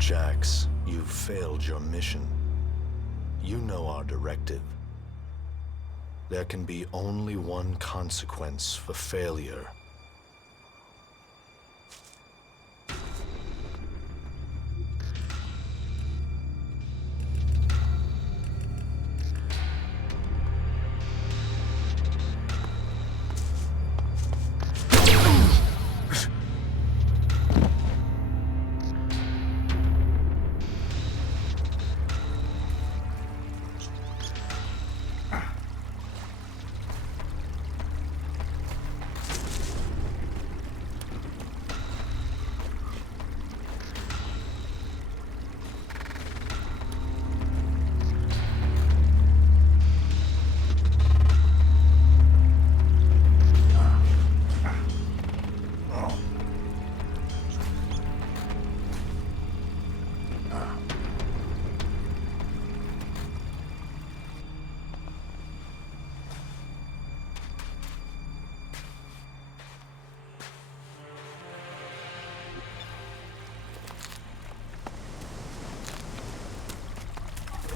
Jax, you've failed your mission. You know our directive. There can be only one consequence for failure.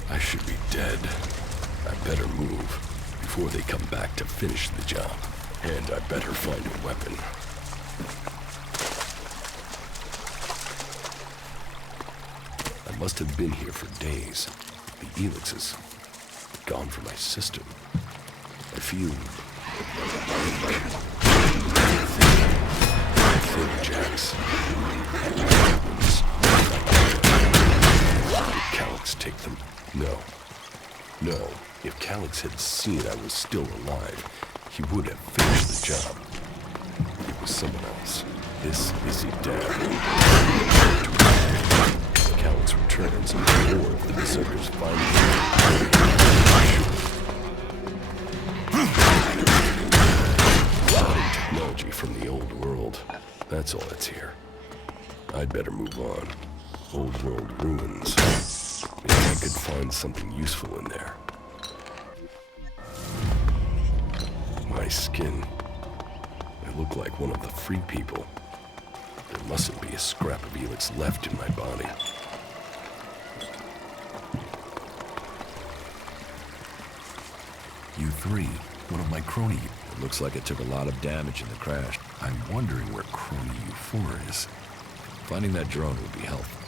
I should be dead. I better move before they come back to finish the job. And I better find a weapon. I must have been here for days. The Elixes gone from my system. I feel thin, Jax. Did Calyx take them? No. If Calyx had seen I was still alive, he would have finished the job. It was someone else. This is Edan. Calyx returns, or if the Berserkers find him. Modern technology from the old world. That's all that's here. I'd better move on. Old world ruins. Maybe I could find something useful in there. My skin. I look like one of the free people. There mustn't be a scrap of Elex left in my body. You three, one of my crony. It looks like it took a lot of damage in the crash. I'm wondering where crony U4 is. Finding that drone would be helpful.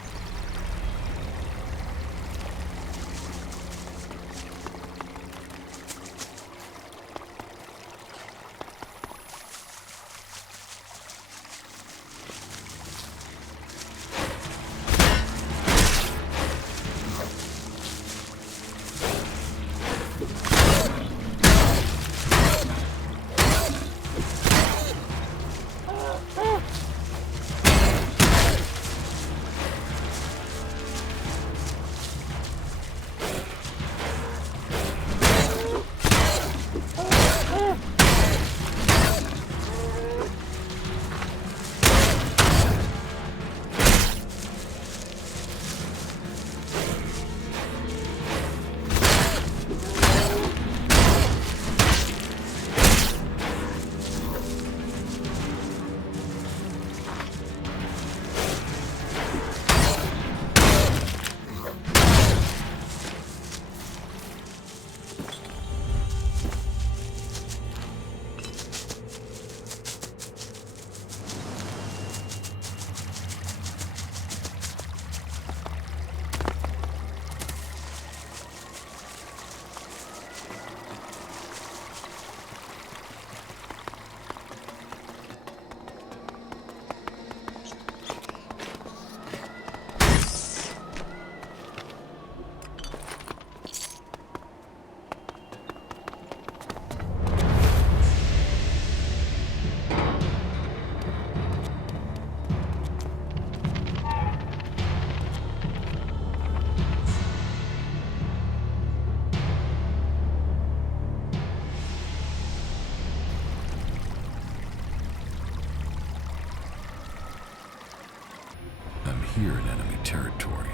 Here in enemy territory.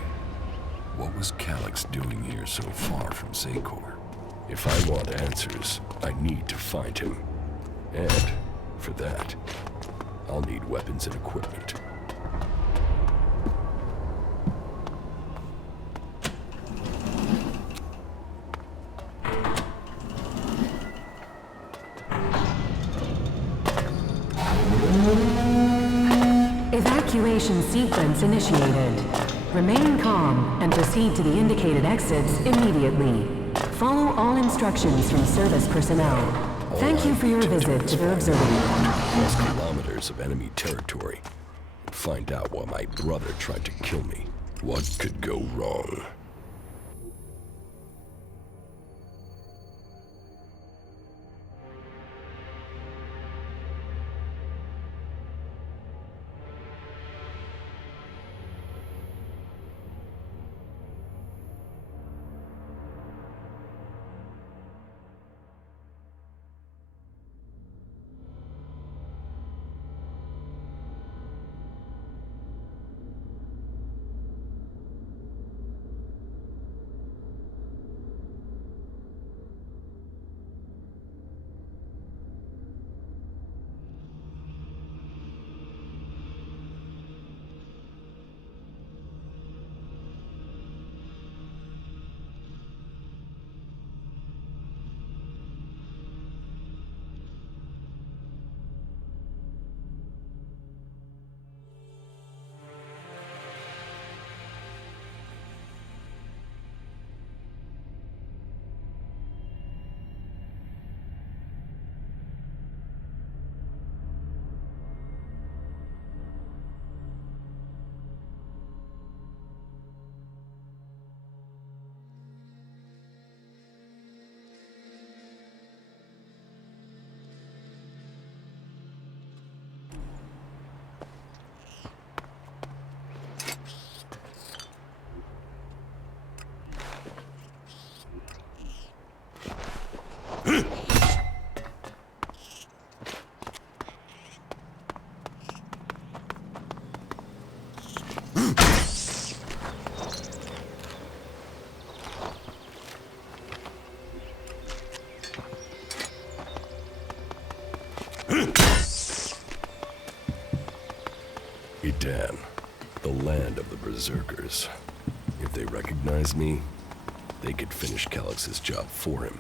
What was Calyx doing here so far from Zakor? If I want answers, I need to find him. And, for that, I'll need weapons and equipment. Evacuation sequence initiated. Remain calm and proceed to the indicated exits immediately. Follow all instructions from service personnel. Thank you for your visit to the observatory. Plus kilometers of enemy territory. Find out why my brother tried to kill me. What could go wrong? Edan, the land of the Berserkers. If they recognize me, they could finish Calix's job for him.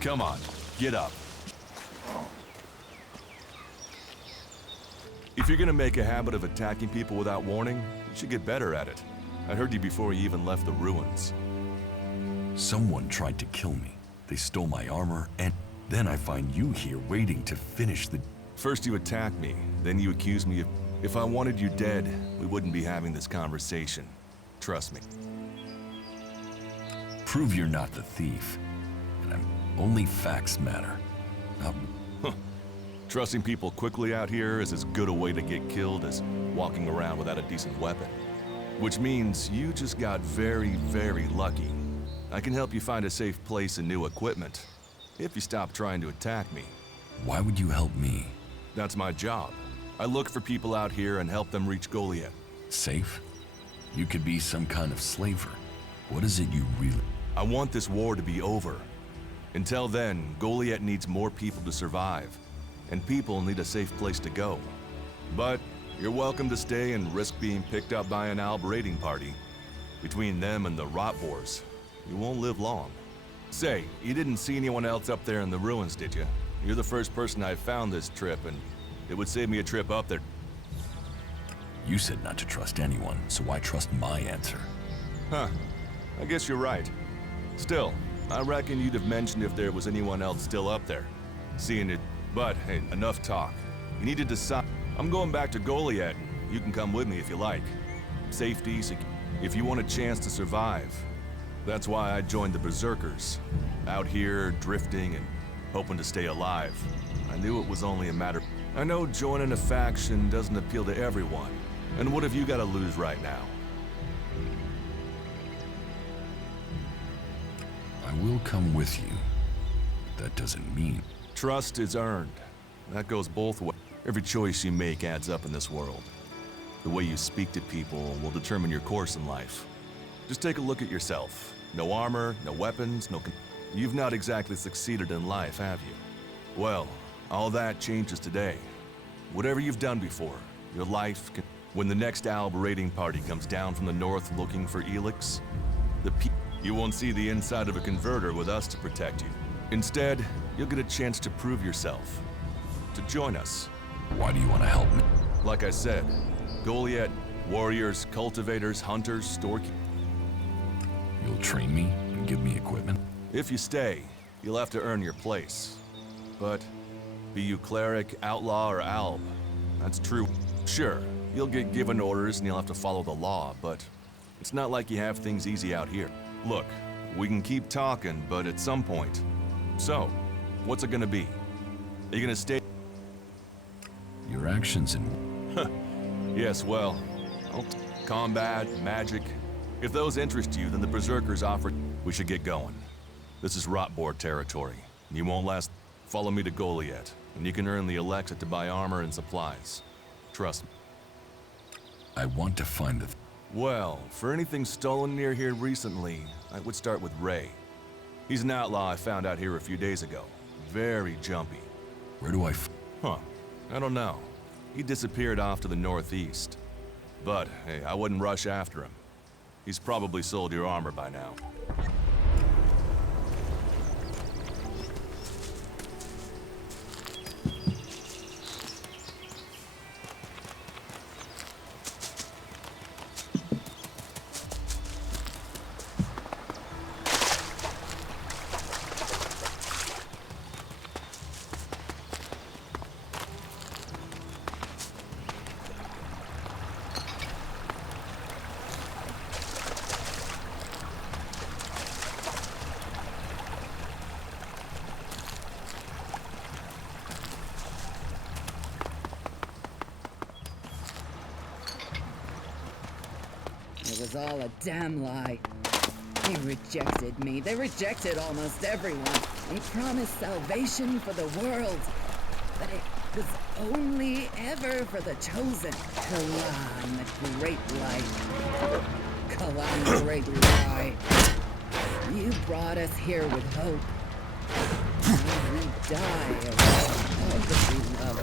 Come on, get up. If you're gonna make a habit of attacking people without warning, you should get better at it. I heard you before you even left the ruins. Someone tried to kill me. They stole my armor, and then I find you here waiting to finish the... First you attack me, then you accuse me of... If I wanted you dead, we wouldn't be having this conversation. Trust me. Prove you're not the thief. And only facts matter. Trusting people quickly out here is as good a way to get killed as walking around without a decent weapon. Which means you just got very, very lucky. I can help you find a safe place and new equipment, if you stop trying to attack me. Why would you help me? That's my job. I look for people out here and help them reach Goliath. Safe? You could be some kind of slaver. What is it you really... I want this war to be over. Until then, Goliath needs more people to survive. And people need a safe place to go. But you're welcome to stay and risk being picked up by an Alb raiding party. Between them and the Rot Wars, you won't live long. Say, you didn't see anyone else up there in the ruins, did you? You're the first person I found this trip, and it would save me a trip up there. You said not to trust anyone, so why trust my answer? Huh. I guess you're right. Still, I reckon you'd have mentioned if there was anyone else still up there. Seeing it... But, hey, enough talk. You need to decide. I'm going back to Goliath. You can come with me if you like. Safety, if you want a chance to survive. That's why I joined the Berserkers. Out here, drifting and hoping to stay alive. I knew it was only a matter... I know joining a faction doesn't appeal to everyone. And what have you got to lose right now? I will come with you. But that doesn't mean... Trust is earned. That goes both ways. Every choice you make adds up in this world. The way you speak to people will determine your course in life. Just take a look at yourself. No armor, no weapons, you've not exactly succeeded in life, have you? Well, all that changes today. Whatever you've done before, your life can... When the next Alb raiding party comes down from the north looking for Elex, you won't see the inside of a converter with us to protect you. Instead, you'll get a chance to prove yourself. To join us. Why do you want to help me? Like I said, Goliath, warriors, cultivators, hunters, storekeepers. You'll train me and give me equipment? If you stay, you'll have to earn your place. But be you cleric, outlaw, or alb, that's true. Sure, you'll get given orders and you'll have to follow the law, but it's not like you have things easy out here. Look, we can keep talking, but at some point. So, what's it gonna be? Are you gonna stay? Your actions and... Yes, well, combat, magic. If those interest you, then the Berserkers offer... We should get going. This is Rotboard territory. You won't last... Follow me to Goliath, and you can earn the Elex to buy armor and supplies. Trust me. I want to find the... Well, for anything stolen near here recently, I would start with Ray. He's an outlaw I found out here a few days ago. Very jumpy. Where do I... Huh. I don't know. He disappeared off to the northeast. But, hey, I wouldn't rush after him. He's probably sold your armor by now. It was all a damn lie. They rejected me. They rejected almost everyone and promised salvation for the world. But it was only ever for the chosen. Kalan, the great light. Kalan, the great lie. You brought us here with hope. Now we die of all that we love.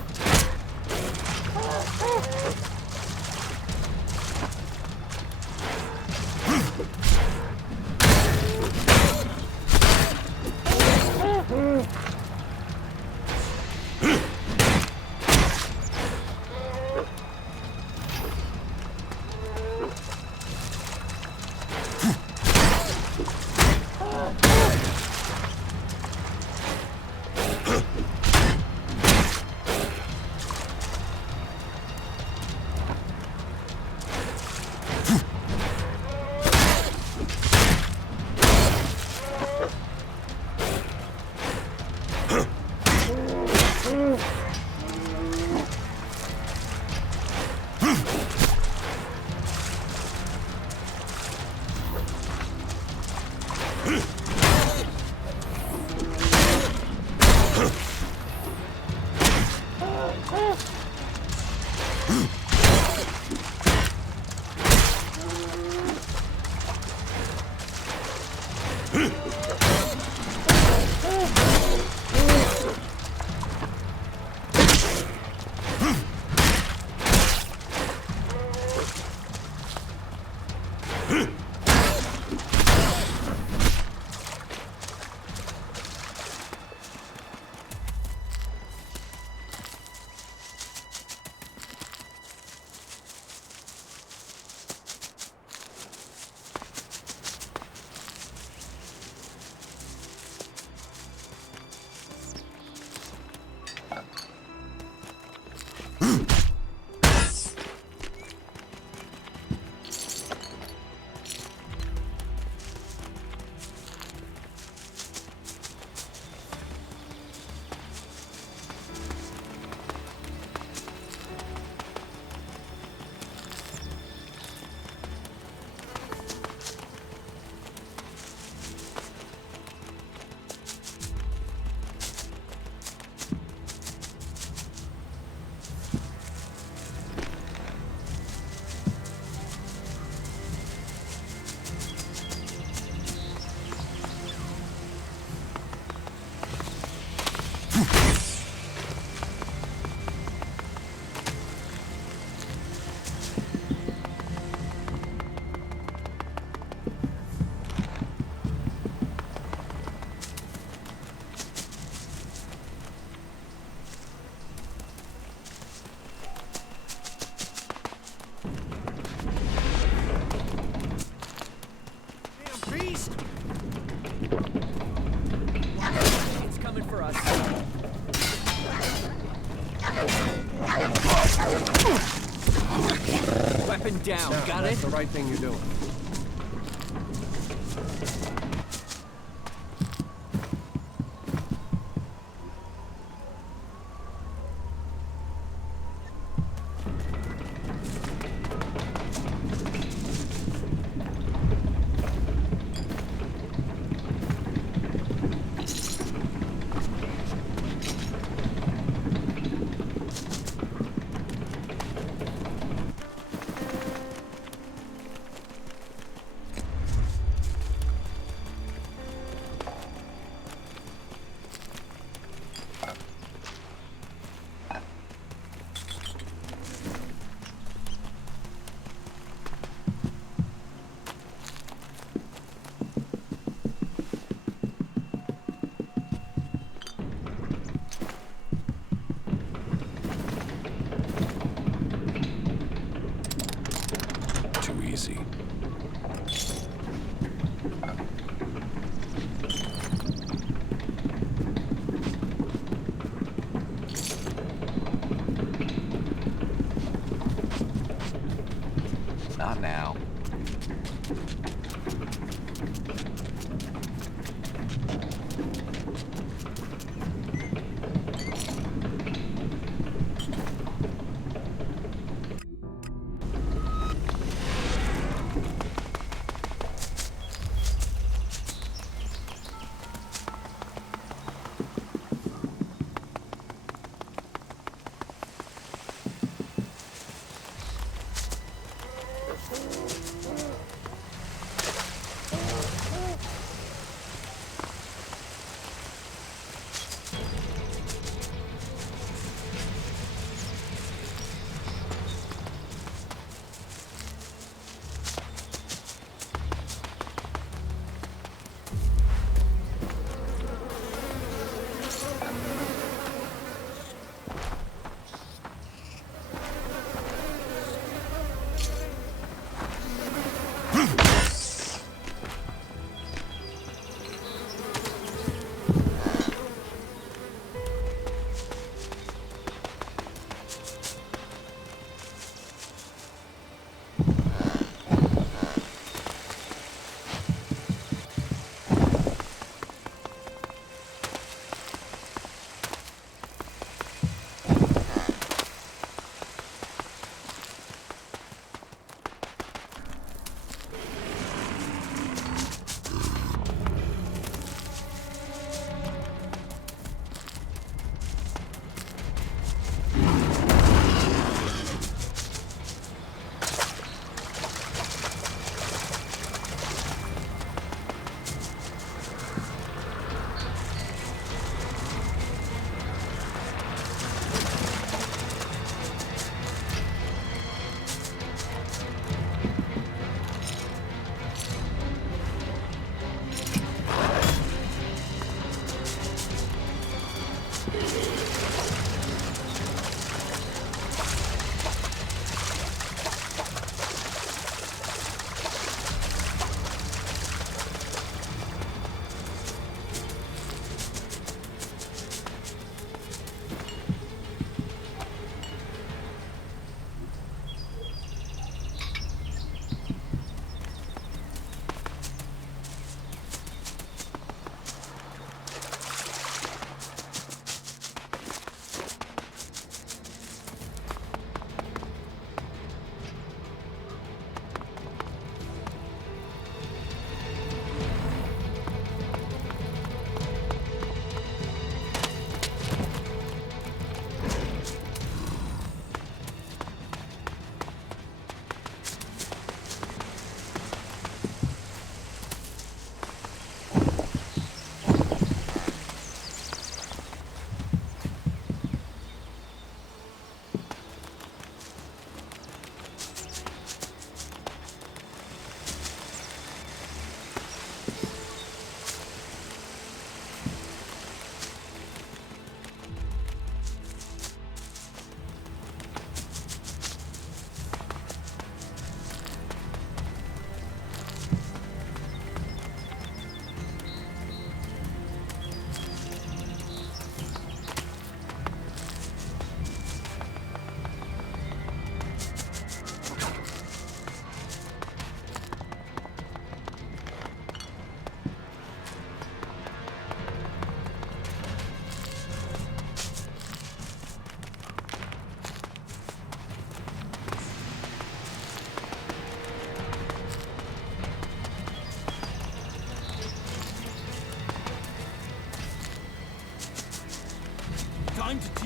It's coming for us. Weapon down, got it? That's the right thing you're doing.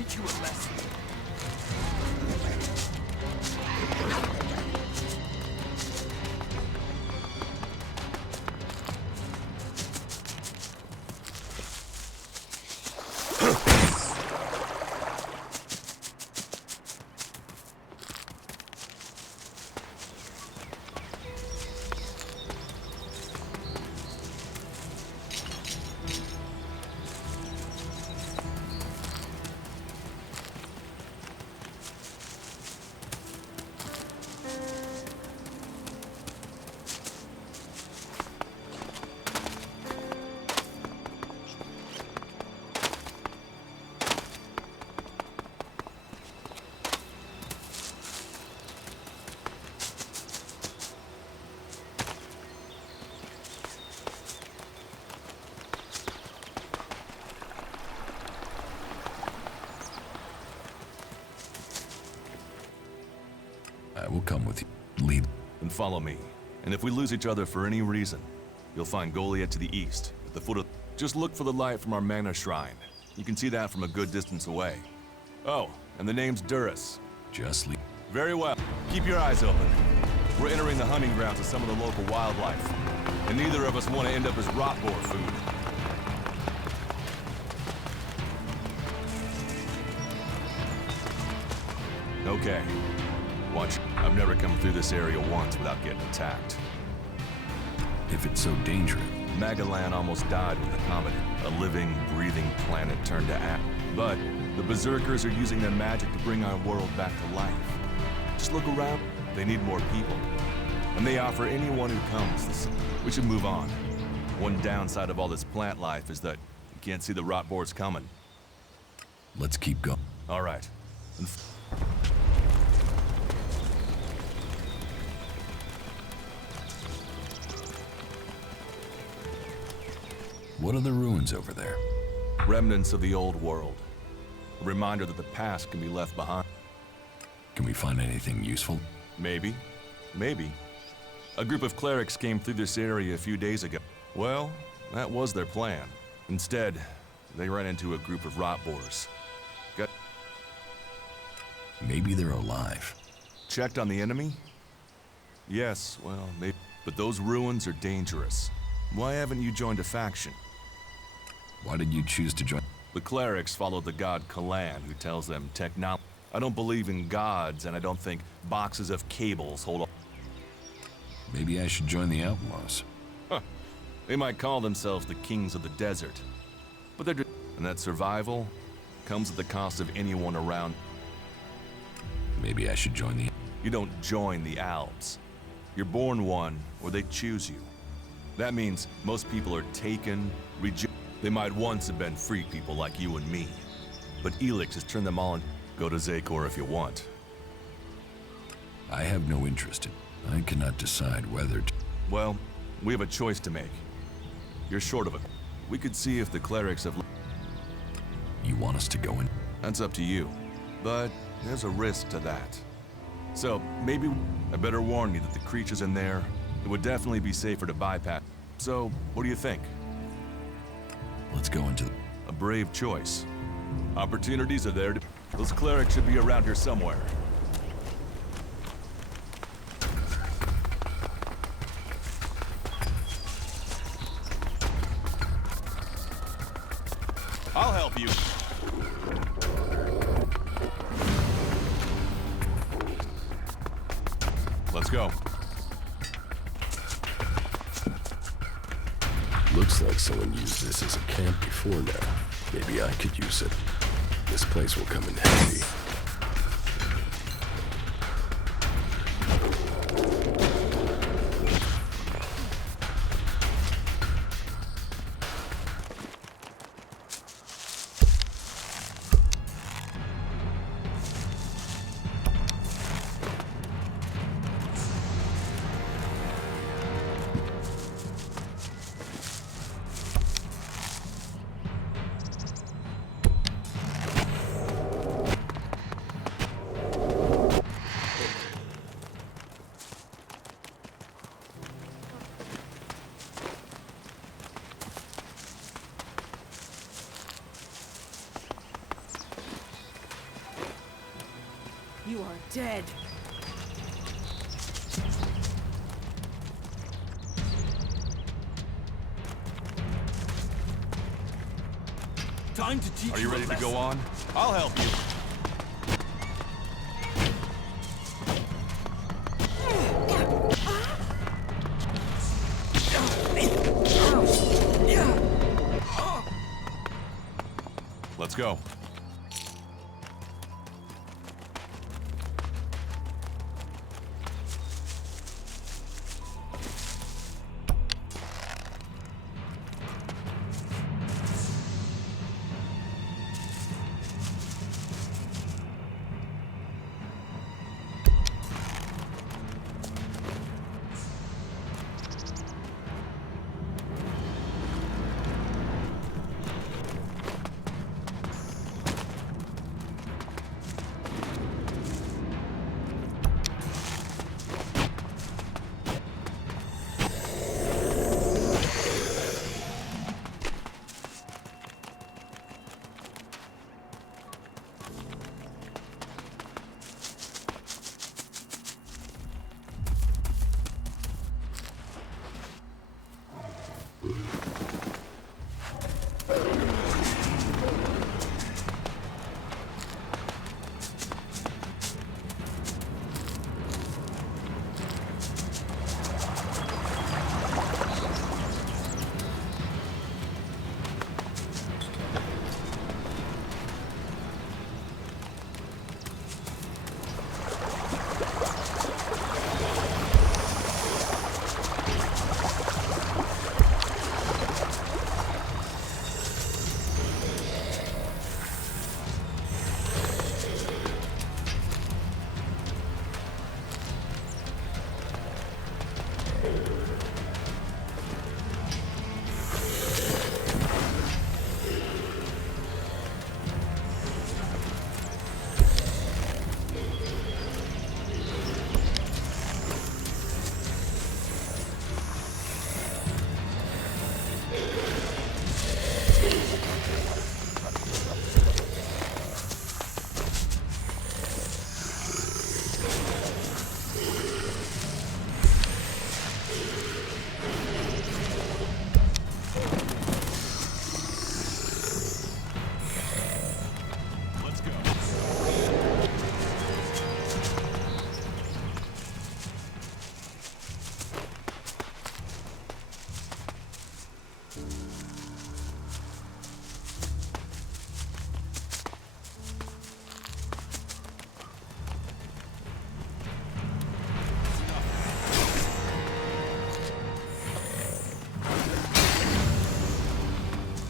teach you a lesson. I will come with you. Lead. Then follow me. And if we lose each other for any reason, you'll find Goliath to the east, at the foot of... Just look for the light from our mana shrine. You can see that from a good distance away. Oh, and the name's Duras. Just lead. Very well. Keep your eyes open. We're entering the hunting grounds of some of the local wildlife, and neither of us want to end up as rot boar food. Okay. Watch. I've never come through this area once without getting attacked. If it's so dangerous. Magalan almost died with the comet. A living, breathing planet turned to ash. But the Berserkers are using their magic to bring our world back to life. Just look around. They need more people. And they offer anyone who comes this. We should move on. One downside of all this plant life is that you can't see the rot boars coming. Let's keep going. All right. What are the ruins over there? Remnants of the old world. A reminder that the past can be left behind. Can we find anything useful? Maybe. Maybe. A group of clerics came through this area a few days ago. Well, that was their plan. Instead, they ran into a group of rot boars. Maybe they're alive. Checked on the enemy? Yes, well, maybe. But those ruins are dangerous. Why haven't you joined a faction? Why did you choose to join? The clerics follow the god Kalan, who tells them technology. I don't believe in gods, and I don't think boxes of cables hold on. Maybe I should join the outlaws. Huh. They might call themselves the kings of the desert. But they're... And that survival comes at the cost of anyone around. Maybe I should join the... You don't join the Alps. You're born one, or they choose you. That means most people are taken, rejected. They might once have been free people like you and me. But Elex has turned them all in. Go to Zakor if you want. I have no interest in... I cannot decide whether to... Well, we have a choice to make. You're short of it. We could see if the clerics have... You want us to go in? That's up to you. But there's a risk to that. So, maybe... I better warn you that the creatures in there... It would definitely be safer to bypass. So, what do you think? Let's go into the... A brave choice. Opportunities are there to... Those clerics should be around here somewhere. I'll help you. Let's go. Looks like someone used this as a camp before now. Maybe I could use it. This place will come in handy. dead. Time to teach Are you a ready to lesson. go on? I'll help you. Let's go.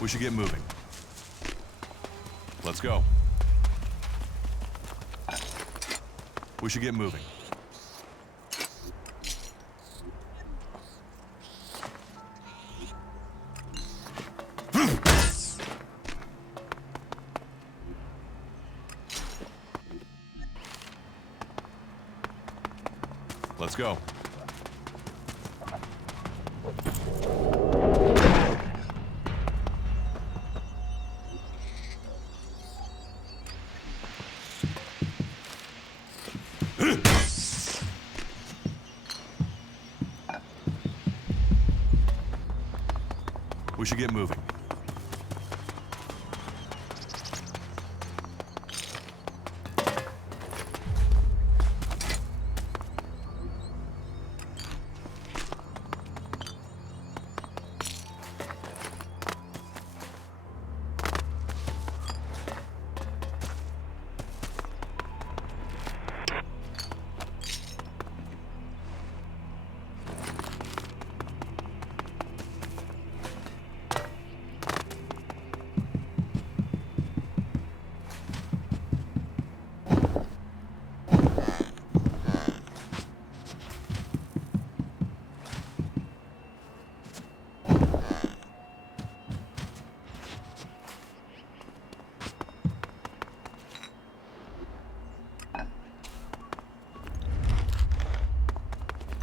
We should get moving. Let's go. We should get moving. Let's go. We should get moving.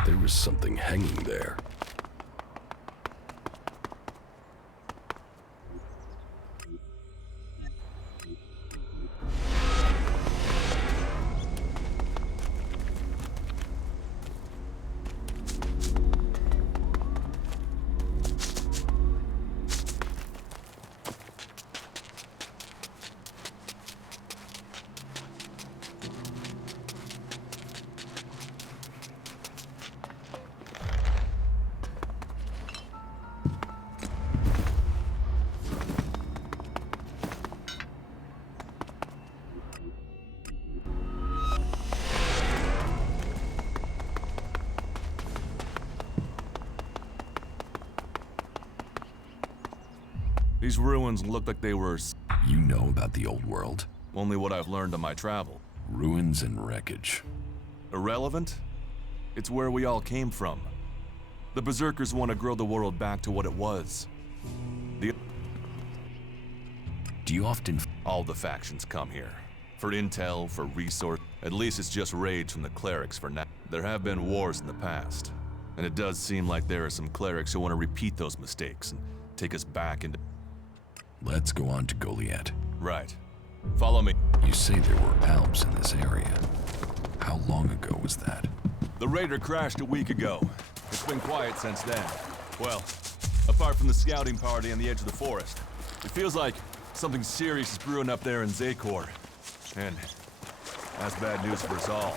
There was something hanging there. These ruins look like they were You know about the old world? only what I've learned on my travel. Ruins and wreckage. Irrelevant? It's where we all came from. The Berserkers want to grow the world back to what it was. Do you often... All the factions come here. For intel, for resource. At least it's just raids from the clerics for now. There have been wars in the past. And it does seem like there are some clerics who want to repeat those mistakes and take us back into... Let's go on to Goliath. Right. Follow me. You say there were Alps in this area. How long ago was that? The raider crashed a week ago. It's been quiet since then. Well, apart from the scouting party on the edge of the forest. It feels like something serious is brewing up there in Zakor. And that's bad news for us all.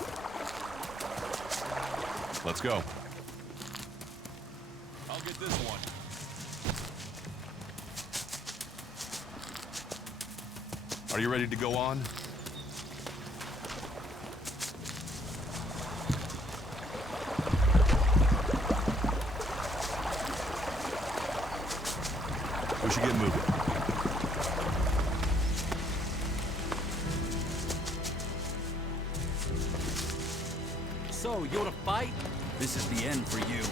Let's go. I'll get this one. Are you ready to go on? We should get moving. So, you wanna fight? This is the end for you.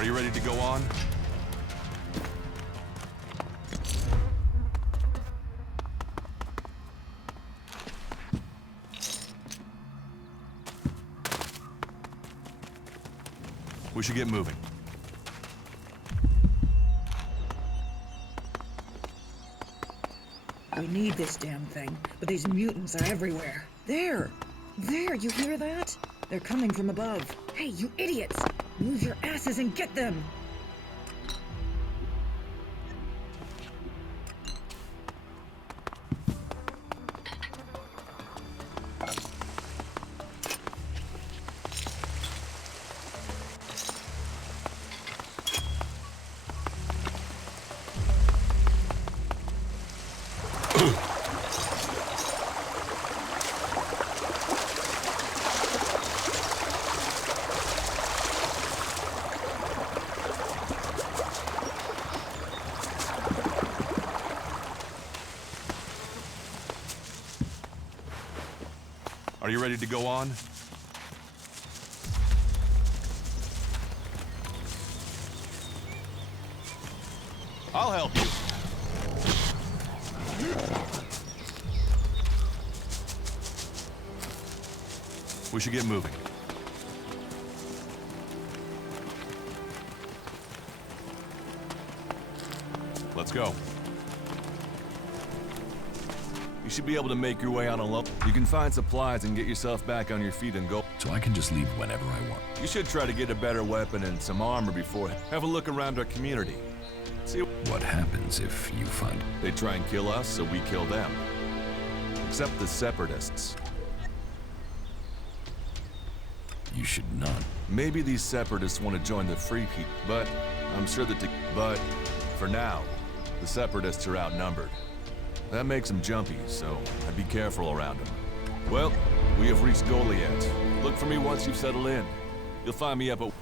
Are you ready to go on? We should get moving. We need this damn thing, but these mutants are everywhere. There! There, you hear that? They're coming from above. Hey, you idiots! Move your asses and get them! Are you ready to go on? I'll help you. We should get moving. Let's go. You should be able to make your way out alone. You can find supplies and get yourself back on your feet and go. So I can just leave whenever I want. You should try to get a better weapon and some armor before. Have a look around our community. See What happens if you find... they try and kill us, so we kill them. except the Separatists. You should not. Maybe these Separatists want to join the Free People, but I'm sure that but for now, the Separatists are outnumbered. That makes them jumpy, so I'd be careful around them. Well, we have reached Goliath. Look for me once you've settled in. You'll find me up at...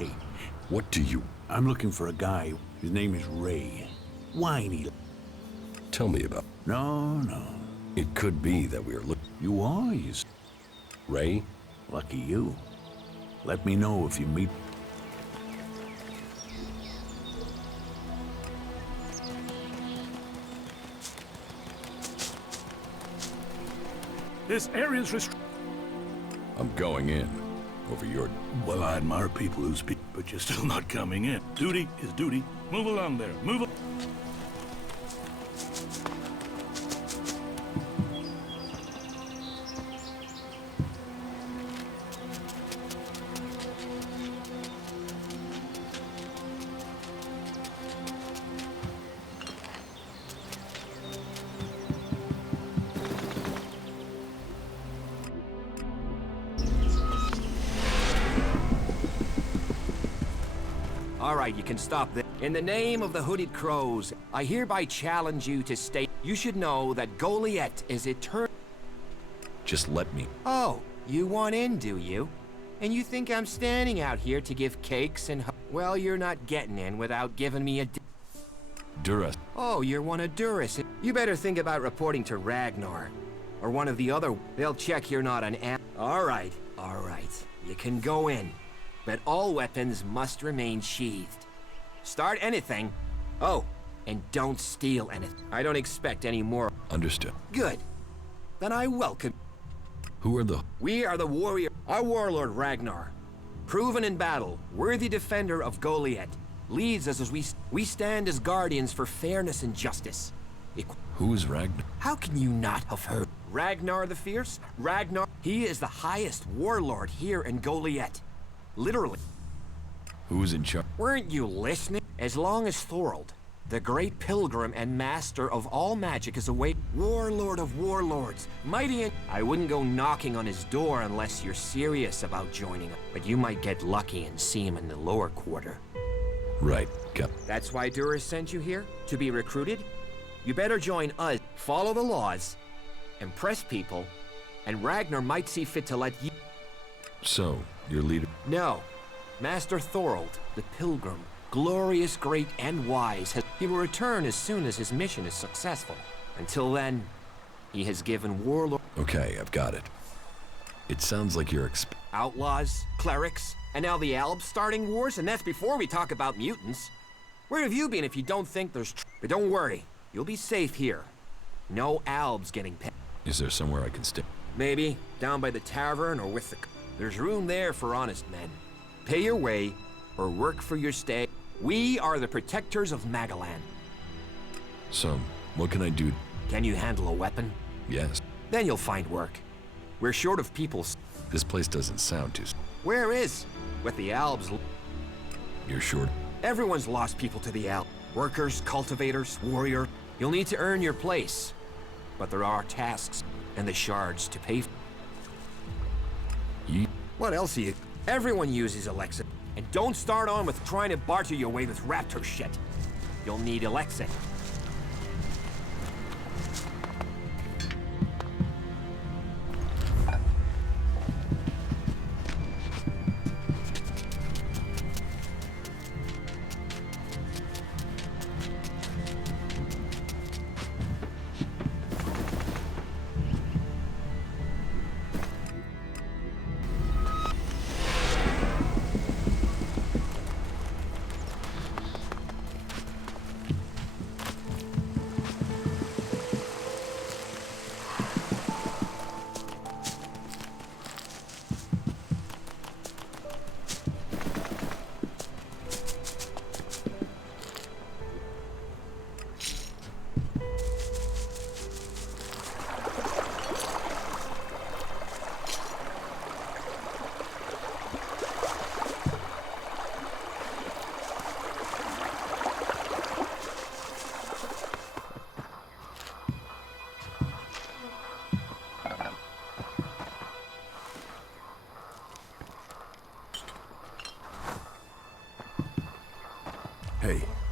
Hey, What do you... I'm looking for a guy. His name is Ray. Whiny. Tell me about... No. It could be that we are looking... You are, Ray? Lucky you. Let me know if you meet... This area's I'm going in. Over your... Well, I admire people who speak, but you're still not coming in. Duty is duty. Move along there. Move along. All right, you can stop there. In the name of the Hooded Crows, I hereby challenge you to state you should know that Goliath is eternal. Just let me... Oh, you want in, do you? And you think I'm standing out here to give cakes and well, you're not getting in without giving me a Duras. Oh, you're one of Duras. You better think about reporting to Ragnar. Or one of the other... They'll check you're not an All right. You can go in. But all weapons must remain sheathed. Start anything. Oh, and don't steal anything. I don't expect any more. Understood. Good. Then I welcome... Who are the... We are the warrior... Our warlord Ragnar. Proven in battle, worthy defender of Goliath. Leads us as we stand as guardians for fairness and justice. Who is Ragnar? How can you not have heard? Ragnar the Fierce? Ragnar... He is the highest warlord here in Goliath. Literally. Who is in charge? Weren't you listening? As long as Thorold, the great pilgrim and master of all magic, is awake, warlord of warlords, mighty and... I wouldn't go knocking on his door unless you're serious about joining him. But you might get lucky and see him in the lower quarter. Right. Got... That's why Duras sent you here? To be recruited? You better join us, follow the laws, impress people, and Ragnar might see fit to let you... So, your leader... No. Master Thorold, the Pilgrim, glorious, great, and wise, he will return as soon as his mission is successful. Until then, he has given warlord... Okay, I've got it. It sounds like you're outlaws, clerics, and now the Albs starting wars, and that's before we talk about mutants. Where have you been if you don't think there's... But don't worry, you'll be safe here. No Albs getting picked. Is there somewhere I can stay? Maybe, down by the tavern or with the... There's room there for honest men. Pay your way, or work for your stay. We are the protectors of Magalan. So, what can I do? Can you handle a weapon? Yes. Then you'll find work. We're short of people. This place doesn't sound too... Where is? With the Albs. You're short? Everyone's lost people to the Albs. Workers, cultivators, warrior. You'll need to earn your place. But there are tasks and the shards to pay for. What else are you... Everyone uses Alexa. And don't start on with trying to barter your way with raptor shit. You'll need Alexa.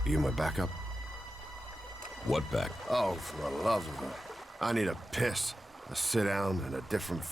You my backup? What back? Oh, for the love of it. I need a piss, a sit down, and a different...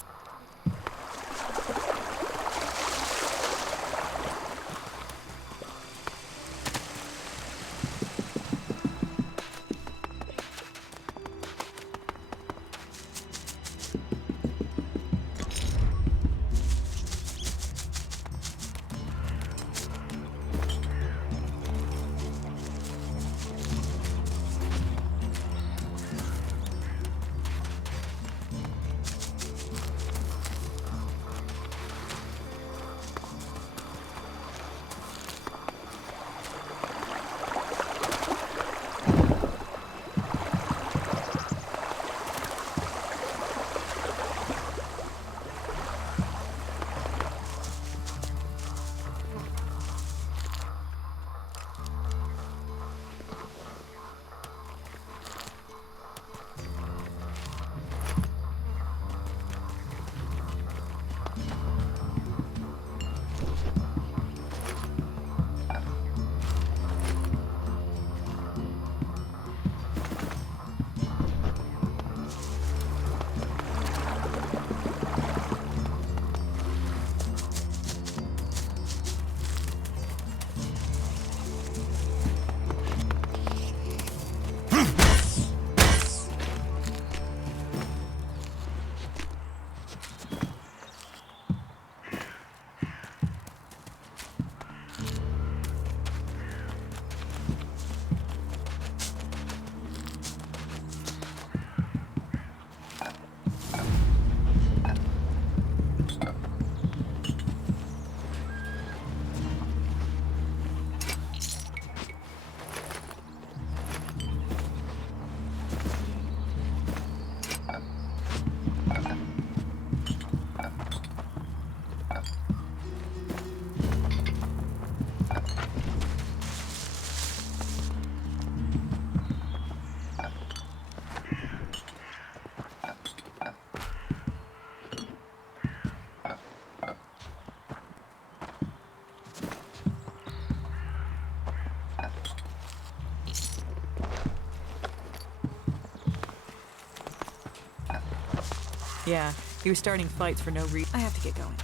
Yeah, he was starting fights for no reason. I have to get going.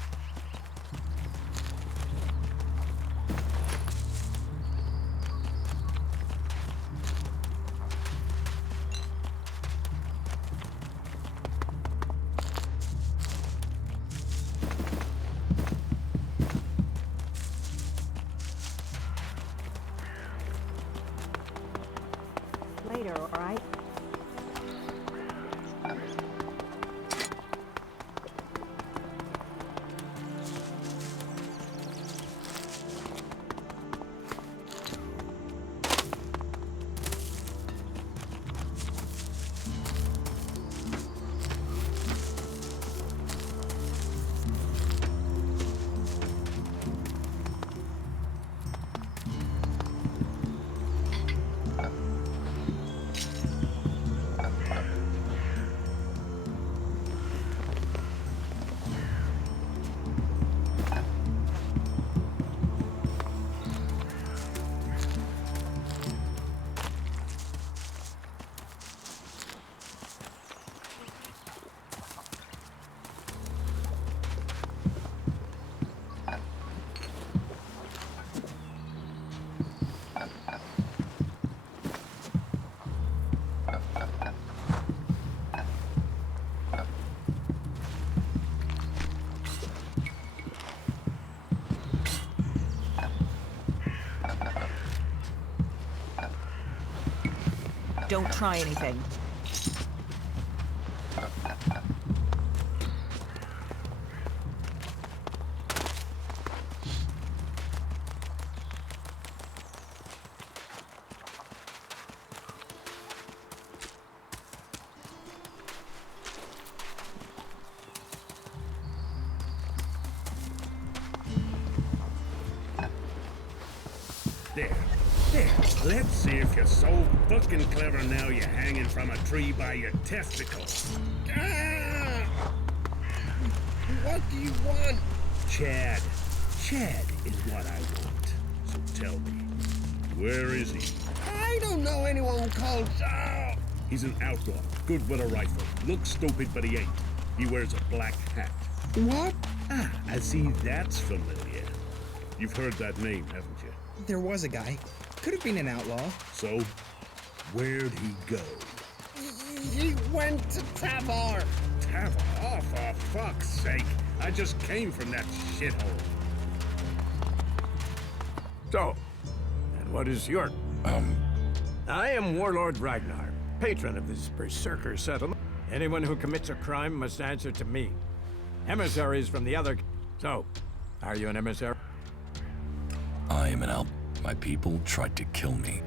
Later, all right? Don't try anything. There. Let's see if you're so fucking clever now you're hanging from a tree by your testicles. Ah! What do you want? Chad. Chad is what I want. So tell me, Where is he? I don't know anyone called... He's an outlaw, good with a rifle. Looks stupid, but he ain't. He wears a black hat. What? I see that's familiar. You've heard that name, haven't you? There was a guy. Could have been an outlaw. So, where'd he go? He went to Tavor. Tavor? Oh, for fuck's sake. I just came from that shithole. So, and what is your... I am Warlord Ragnar, patron of this berserker settlement. Anyone who commits a crime must answer to me. Emissaries from the other... So, are you an emissary? I am an out. My people tried to kill me.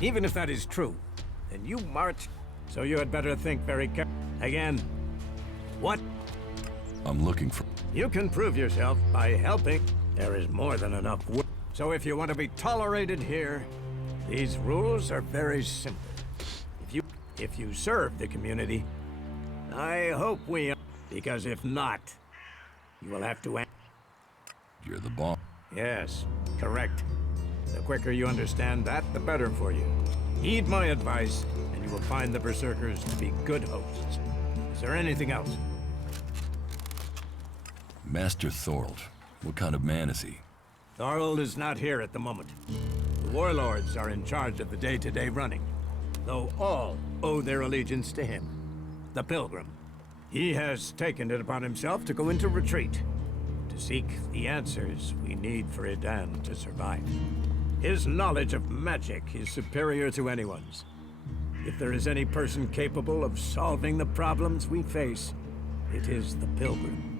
Even if that is true, then you march. So you had better think very carefully. Again, what? I'm looking for... You can prove yourself by helping. There is more than enough work. So if you want to be tolerated here, these rules are very simple. If you serve the community, I hope we... Because if not, you will have to... You're the boss. Yes, correct. The quicker you understand that, the better for you. Heed my advice, and you will find the Berserkers to be good hosts. Is there anything else? Master Thorold. What kind of man is he? Thorold is not here at the moment. The warlords are in charge of the day-to-day running, though all owe their allegiance to him, the Pilgrim. He has taken it upon himself to go into retreat, to seek the answers we need for Edan to survive. His knowledge of magic is superior to anyone's. If there is any person capable of solving the problems we face, it is the Pilgrim.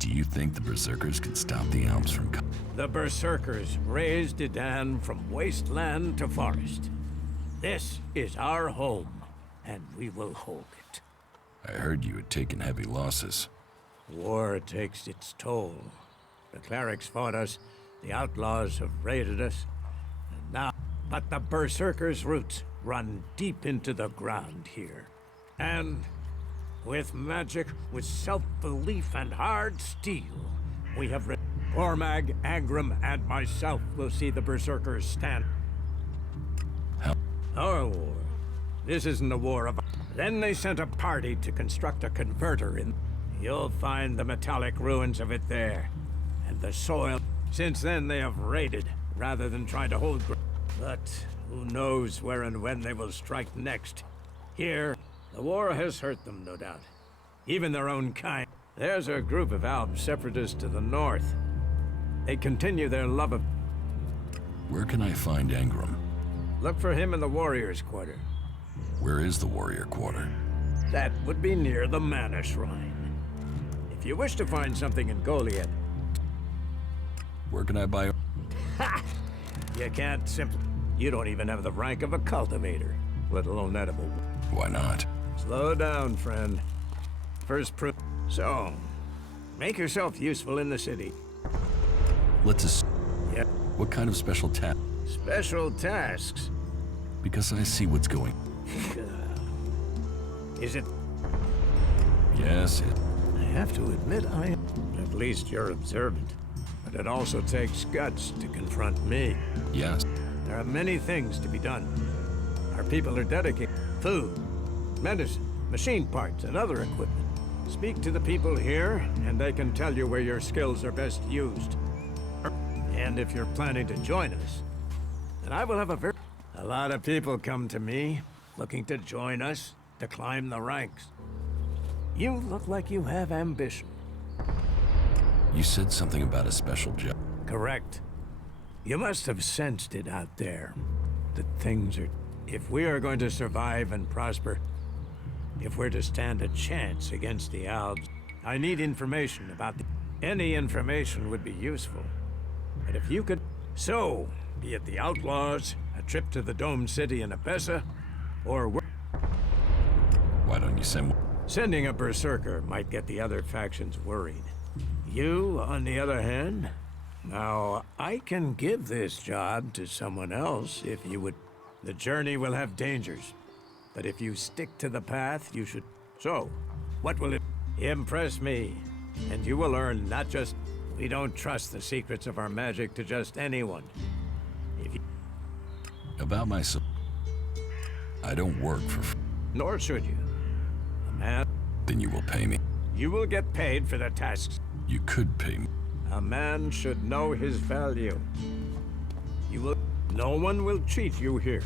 Do you think the Berserkers can stop the Alps from... The Berserkers raised Edan from wasteland to forest. This is our home, and we will hold it. I heard you had taken heavy losses. War takes its toll. The clerics fought us, the outlaws have raided us, and now... But the Berserkers' roots run deep into the ground here. And with magic, with self-belief and hard steel, we have... Ormag, Angram, and myself will see the Berserkers stand. How? Our war. This isn't a war of... Then they sent a party to construct a converter in... You'll find the metallic ruins of it there. And the soil. Since then, they have raided, rather than trying to hold... But who knows where and when they will strike next. Here, the war has hurt them, no doubt. Even their own kind. There's a group of Alb separatists to the north. They continue their love of... Where can I find Angram? Look for him in the Warriors' Quarter. Where is the Warrior Quarter? That would be near the Mana Shrine. If you wish to find something in Goliath... Where can I buy... Ha! You can't simply... You don't even have the rank of a cultivator, let alone edible. Why not? Slow down, friend. First proof... So, make yourself useful in the city. Let's Yeah. What kind of special task? Special tasks? Because I see what's going... Is it... Yes, I have to admit, At least you're observant. But it also takes guts to confront me. Yes. There are many things to be done. Our people are dedicated. Food, medicine, machine parts, and other equipment. Speak to the people here, and they can tell you where your skills are best used. And if you're planning to join us, then I will have a lot of people come to me, looking to join us, to climb the ranks. You look like you have ambition. You said something about a special job. Correct. You must have sensed it out there, that things are... If we are going to survive and prosper, if we're to stand a chance against the Albs, I need information about the... Any information would be useful. But if you could... So, be it the Outlaws, a trip to the Dome City in Abessa, or... Why don't you send... Sending a Berserker might get the other factions worried. You, on the other hand... Now, I can give this job to someone else if you would... The journey will have dangers, but if you stick to the path, you should... So, what will it... Impress me, and you will earn not just... We don't trust the secrets of our magic to just anyone. If you... About myself, I don't work for... Nor should you. A man... Then you will pay me. You will get paid for the tasks. You could pay me. A man should know his value. You will... No one will cheat you here.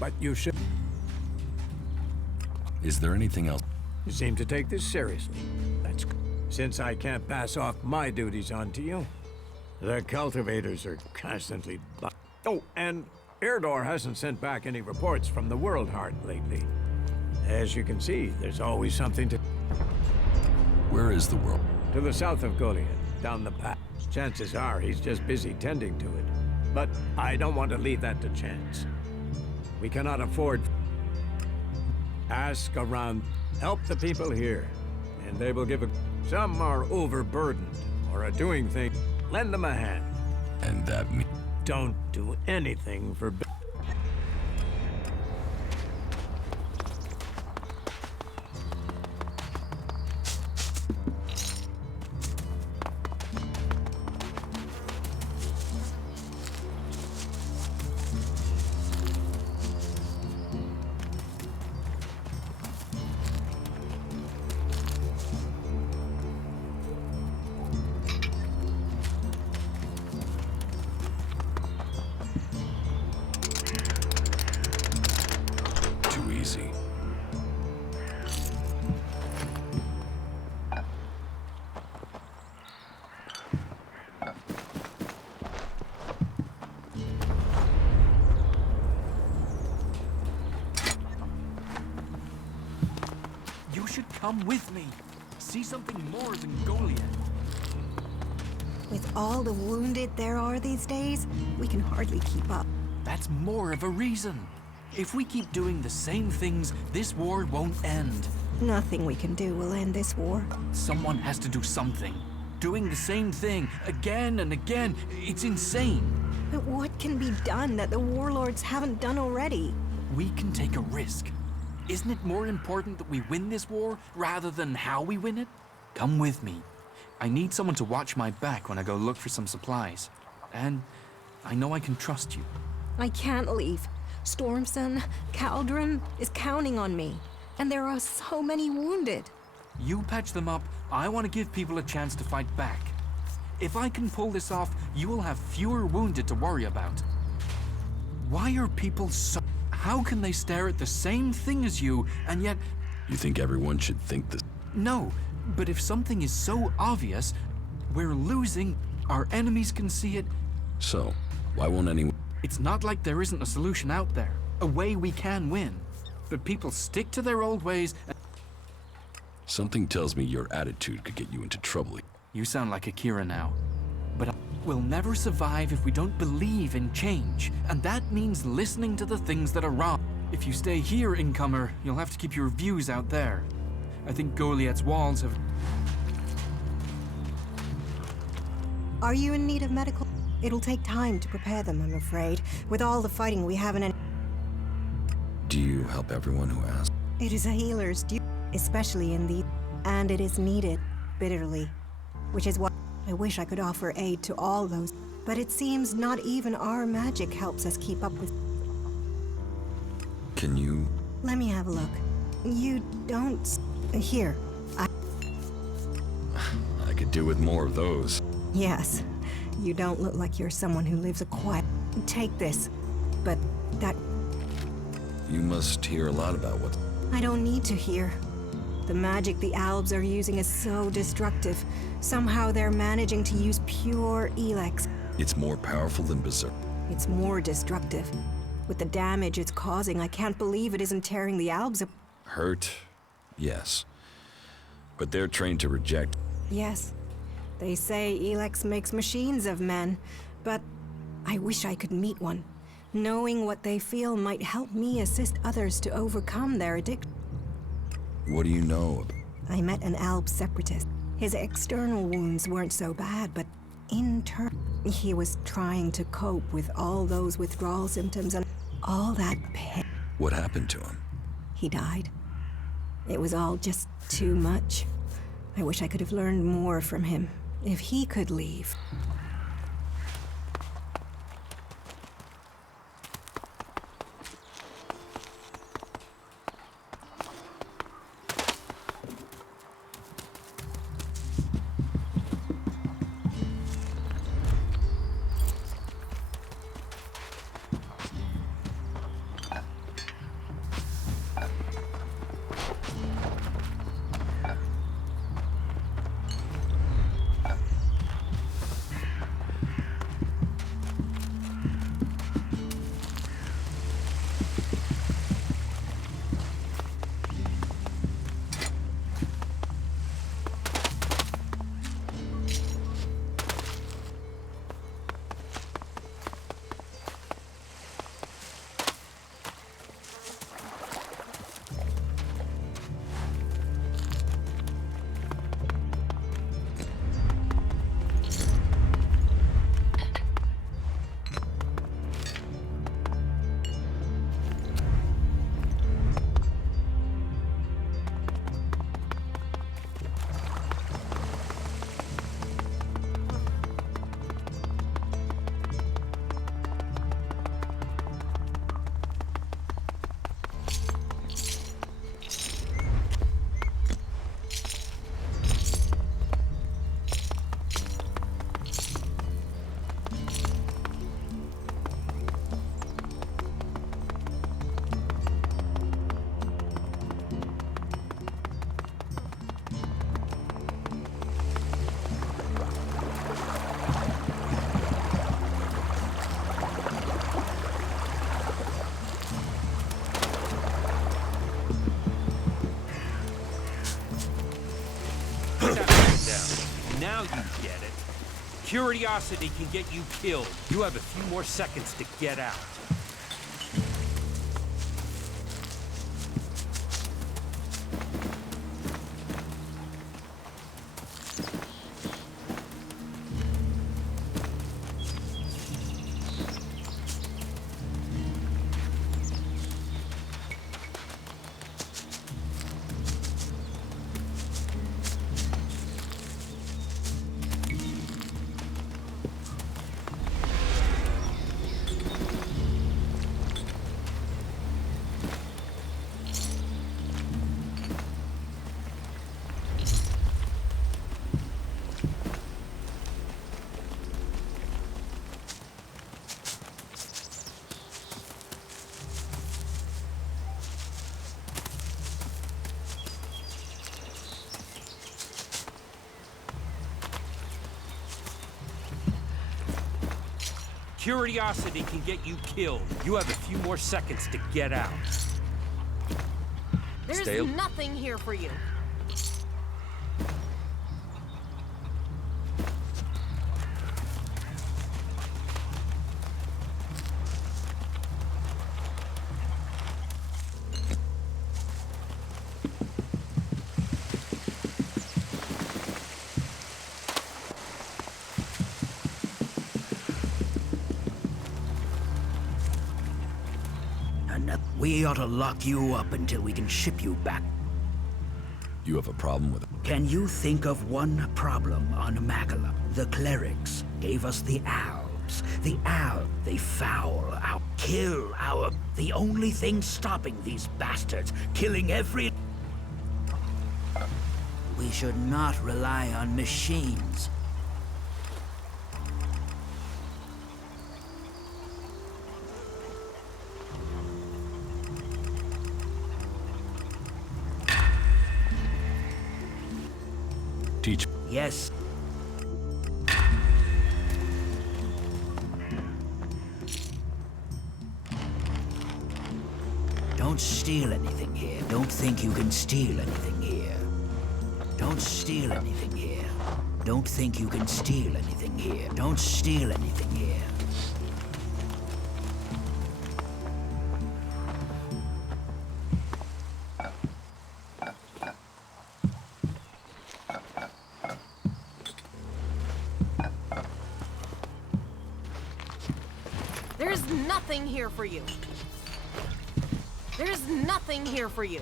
But you should... Is there anything else? You seem to take this seriously. That's good. Since I can't pass off my duties onto you, the cultivators are constantly... Oh, and Erdor hasn't sent back any reports from the World Heart lately. As you can see, there's always something to... Where is the world? To the south of Goliath, down the path. Chances are he's just busy tending to it. But I don't want to leave that to chance. We cannot afford... Ask around. Help the people here, and they will give a... Some are overburdened, or are doing things. Lend them a hand. And that means... Don't do anything for... You should come with me. See something more than Goliath. With all the wounded there are these days, we can hardly keep up. That's more of a reason. If we keep doing the same things, this war won't end. Nothing we can do will end this war. Someone has to do something. Doing the same thing again and again, it's insane. But what can be done that the warlords haven't done already? We can take a risk. Isn't it more important that we win this war rather than how we win it? Come with me. I need someone to watch my back when I go look for some supplies. And I know I can trust you. I can't leave. Stormson, Caldron is counting on me. And there are so many wounded. You patch them up. I want to give people a chance to fight back. If I can pull this off, you will have fewer wounded to worry about. Why are people so... How can they stare at the same thing as you, and yet... You think everyone should think this? No, but if something is so obvious, we're losing, our enemies can see it. So, why won't anyone... It's not like there isn't a solution out there, a way we can win. But people stick to their old ways and... Something tells me your attitude could get you into trouble. You sound like Akira now. But we'll never survive if we don't believe in change. And that means listening to the things that are wrong. If you stay here, incomer, you'll have to keep your views out there. I think Goliath's walls have... Are you in need of medical? It'll take time to prepare them, I'm afraid. With all the fighting we haven't any... Do you help everyone who asks? It is a healer's duty, especially in the... And it is needed, bitterly. Which is why I wish I could offer aid to all those. But it seems not even our magic helps us keep up with... Can you... Let me have a look. You don't... Here. I could do with more of those. Yes. You don't look like you're someone who lives a quiet... Take this. But that... You must hear a lot about what... I don't need to hear. The magic the Albs are using is so destructive. Somehow they're managing to use pure Elex. It's more powerful than Berserk. It's more destructive. With the damage it's causing, I can't believe it isn't tearing the Albs apart. Hurt? Yes. But they're trained to reject. Yes. They say Elex makes machines of men, but I wish I could meet one. Knowing what they feel might help me assist others to overcome their addiction. What do you know? I met an Alb separatist. His external wounds weren't so bad, but internal, he was trying to cope with all those withdrawal symptoms and all that pain. What happened to him? He died. It was all just too much. I wish I could have learned more from him. If he could leave. Now you get it. Curiosity can get you killed. You have a few more seconds to get out. Curiosity can get you killed. You have a few more seconds to get out. There's nothing here for you. We ought to lock you up until we can ship you back. You have a problem with it? Can you think of one problem on Magala? The clerics gave us the Alps. The Alps, they foul out, kill our... The only thing stopping these bastards, killing every... We should not rely on machines. Teach. Yes. Don't steal anything here. Don't think you can steal anything here. Don't steal anything here. Don't think you can steal anything here. Don't steal anything here. There's nothing here for you. There's nothing here for you.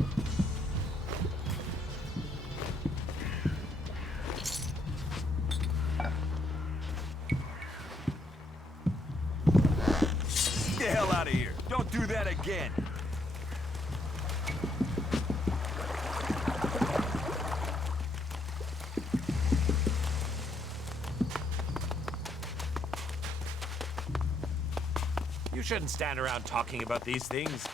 do that again! You shouldn't stand around talking about these things.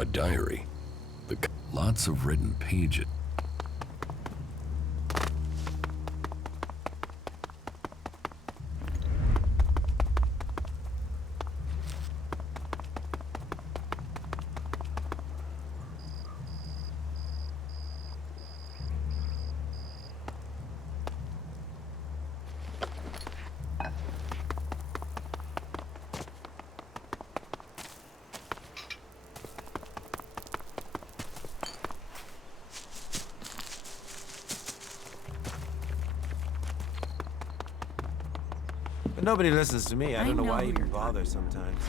A diary. Lots of written pages. But nobody listens to me. I don't know why you even bother sometimes.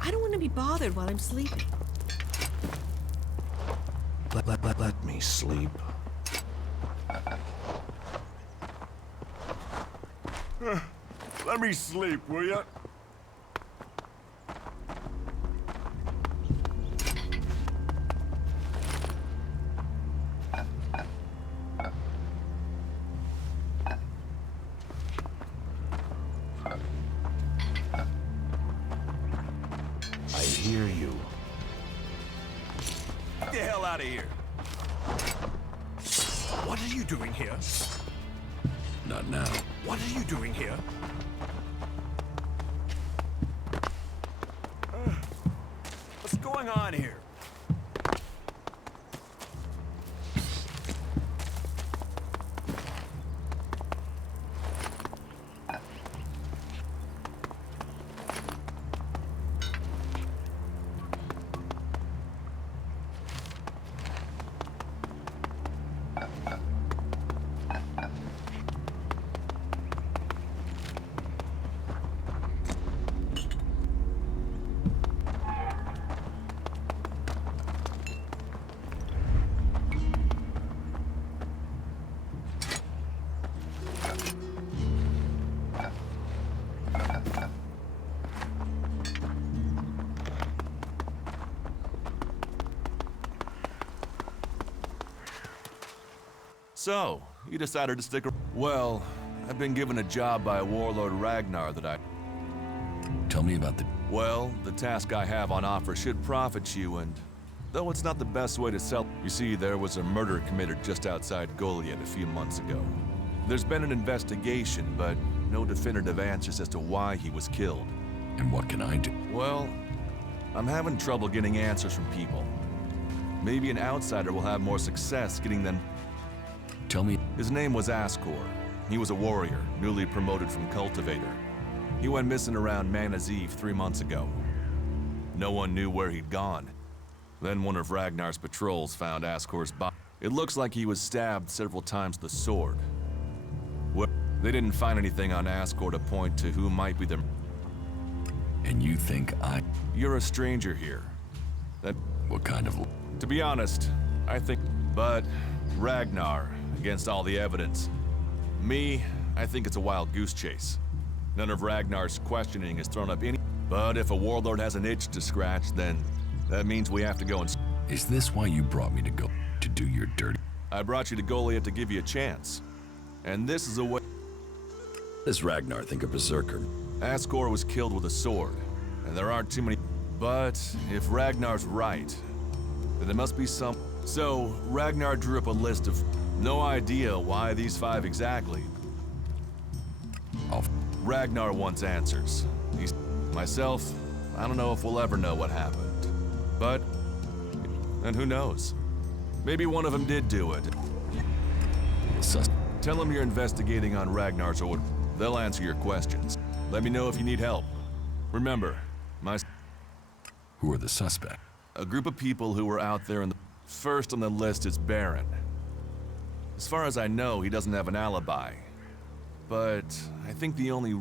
I don't want to be bothered while I'm sleeping. Let me sleep. Let me sleep, will ya? I hear you. Get the hell out of here! What are you doing here? Not now. What are you doing here? What's going on here? So, you decided to stick around. Well, I've been given a job by Warlord Ragnar that I... Tell me about the... Well, the task I have on offer should profit you, and though it's not the best way to sell... You see, there was a murder committed just outside Goliath a few months ago. There's been an investigation, but no definitive answers as to why he was killed. And what can I do? Well, I'm having trouble getting answers from people. Maybe an outsider will have more success getting them... Tell me. His name was Ascor. He was a warrior, newly promoted from cultivator. He went missing around Mana's Eve 3 months ago. No one knew where he'd gone. Then one of Ragnar's patrols found Ascor's body. It looks like he was stabbed several times with a sword. Well, they didn't find anything on Ascor to point to who might be the... And you think You're a stranger here. What kind of... To be honest, I think... But Ragnar, against all the evidence. Me, I think it's a wild goose chase. None of Ragnar's questioning has thrown up any... But if a warlord has an itch to scratch, then that means we have to go and... Is this why you brought me to go to do your dirty... I brought you to Goliath to give you a chance. And this is a way... Does Ragnar think a berserker? Ascor was killed with a sword, and there aren't too many... But if Ragnar's right, then there must be some... So, Ragnar drew up a list of... No idea why these 5 exactly. Ragnar wants answers. Myself, I don't know if we'll ever know what happened. But... And who knows? Maybe one of them did do it. Tell them you're investigating on Ragnar's order. They'll answer your questions. Let me know if you need help. Remember, Who are the suspects? A group of people who were out there in the... First on the list is Baron. As far as I know, he doesn't have an alibi. But I think the only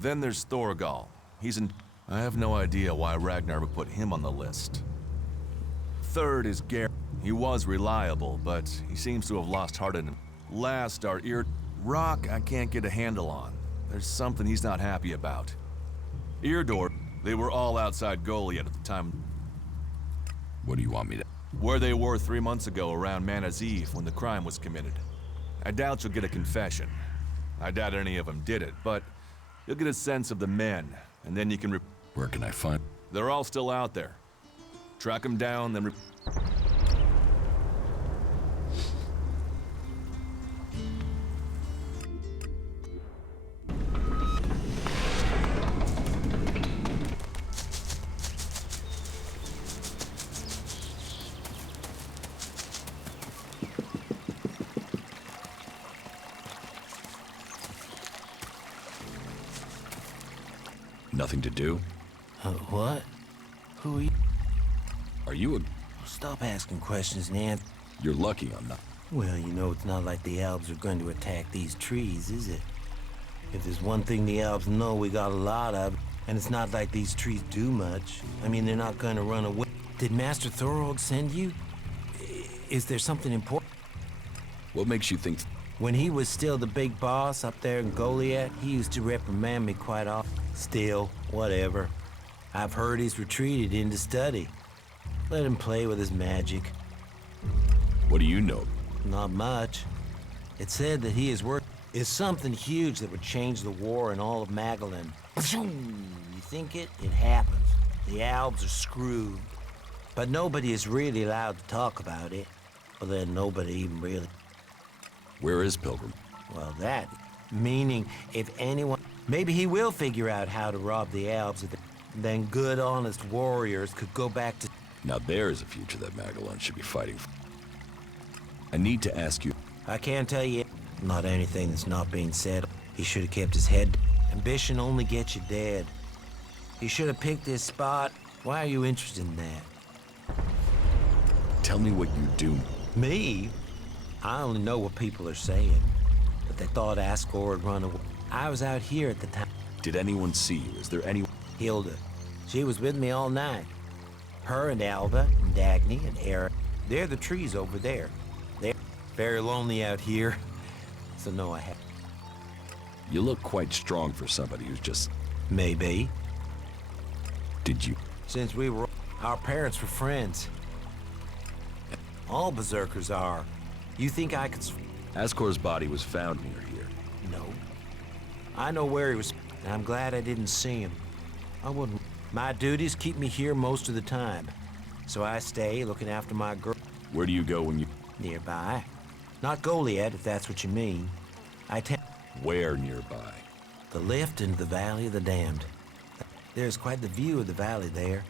Then there's Thorgal. He's in... I have no idea why Ragnar would put him on the list. Third is Garrett. He was reliable, but he seems to have lost heart in him. Last are Rock I can't get a handle on. There's something he's not happy about. Eardor, they were all outside Goliath at the time. What do you want me to... Where they were 3 months ago around Mana's Eve when the crime was committed. I doubt you'll get a confession. I doubt any of them did it, but you'll get a sense of the men, and then you can... Where can I find... They're all still out there. Track them down, then... Nothing to do? What? Who are you? Are you a... Stop asking questions, Nan. You're lucky I'm not. Well, you know, it's not like the Albs are going to attack these trees, is it? If there's one thing the Albs know, we got a lot of, and it's not like these trees do much. I mean, they're not going to run away. Did Master Thorog send you? Is there something important? What makes you think... When he was still the big boss up there in Goliath, he used to reprimand me quite often. Still, whatever. I've heard he's retreated into study. Let him play with his magic. What do you know? Not much. It said that he is something huge that would change the war in all of Magellan. You think it? It happens. The Albs are screwed. But nobody is really allowed to talk about it. Well, then nobody even really... Where is Pilgrim? Well, that... Meaning, if anyone... Maybe he will figure out how to rob the Albs, then good, honest warriors could go back to... Now there is a future that Magellan should be fighting for. I need to ask you... I can't tell you... Not anything that's not being said. He should have kept his head... Ambition only gets you dead. He should have picked this spot. Why are you interested in that? Tell me what you do. Me? I only know what people are saying. That they thought Ascor had run away. I was out here at the time. Did anyone see you? Is there anyone... Hilda. She was with me all night. Her and Alva and Dagny and Eric. They're the trees over there. They're very lonely out here. So no, I haven't. You look quite strong for somebody who's just... Maybe. Did you... Since we were... Our parents were friends. All berserkers are. You think I could... Ascor's body was found near here. No. I know where he was, and I'm glad I didn't see him. I wouldn't... My duties keep me here most of the time. So I stay looking after my girl. Where do you go when you... Nearby. Not Goliath, if that's what you mean. Where nearby? The lift into the Valley of the Damned. There's quite the view of the valley there.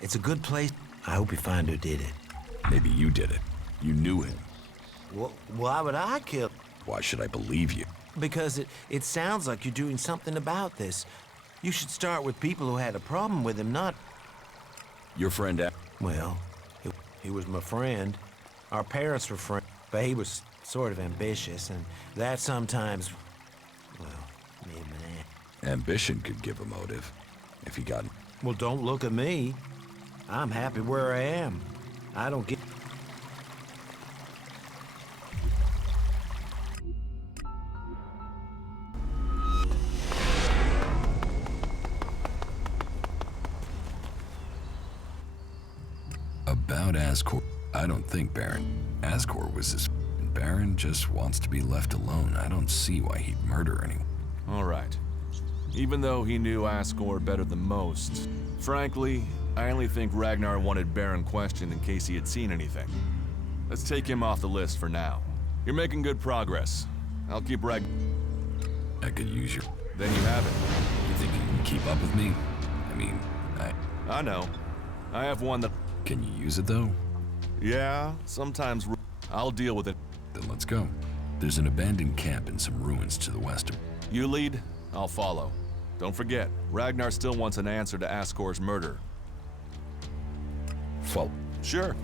It's a good place. I hope you find who did it. Maybe you did it. You knew him. Why would I kill? Why should I believe you? Because it sounds like you're doing something about this. You should start with people who had a problem with him, not... Your friend... Well, he was my friend. Our parents were friends, but he was sort of ambitious, and that sometimes... Well, Ambition could give a motive, if he got... Well, don't look at me. I'm happy where I am. I don't get... About Ascor, I don't think Baron. Ascor was his... Baron just wants to be left alone. I don't see why he'd murder anyone. All right. Even though he knew Ascor better than most, frankly, I only think Ragnar wanted Baron questioned in case he had seen anything. Let's take him off the list for now. You're making good progress. I'll keep I could use your... Then you have it. You think you can keep up with me? I mean, I know. I have one that... Can you use it, though? Yeah, sometimes... I'll deal with it. Then let's go. There's an abandoned camp in some ruins to the west of... You lead, I'll follow. Don't forget, Ragnar still wants an answer to Ascor's murder. Well... Sure.